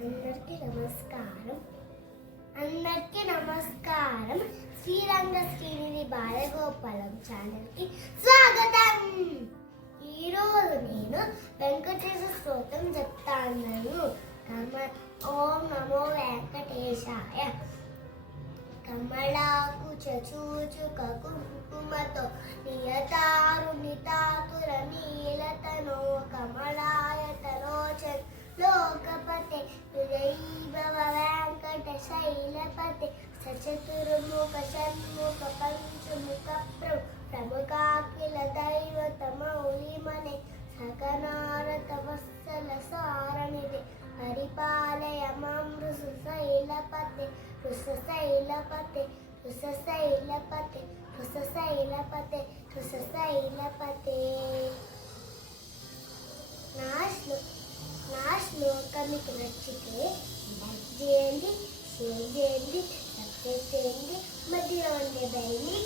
అందరికీ నమస్కారం. శ్రీరంగ శ్రీనిధి బాలగోపాలం ఛానల్కి స్వాగతం. ఈరోజు నేను వెంకటేశ్వర స్తోత్రం చెప్తాను. ఓం నమో వెంకటేశాయ. కమలాకు చూచుక కుంకుమతో నియతారుణితాతుర నీలతనో కమలాయతలోచన్ లోకపతే దైవవ వెంకట శైలపతే సచతుర్ముఖ షణ్ముఖ పంచముఖ ప్రముఖాఖిల దైవత మౌలిమనే సకనారత వత్సల సారణిదే పరిపాలయ మాం ఋషశైలపతే ఋషశైలపతే ఋషశైలపతే ఋషశైలపతే ఋషశైలపతే. నా శ్లోకం మీకు నచ్చితే లైక్ చేయండి, షేర్ చేయండి, సబ్స్క్రైబ్ చేయండి. మధ్యలో ఉండే బెల్ని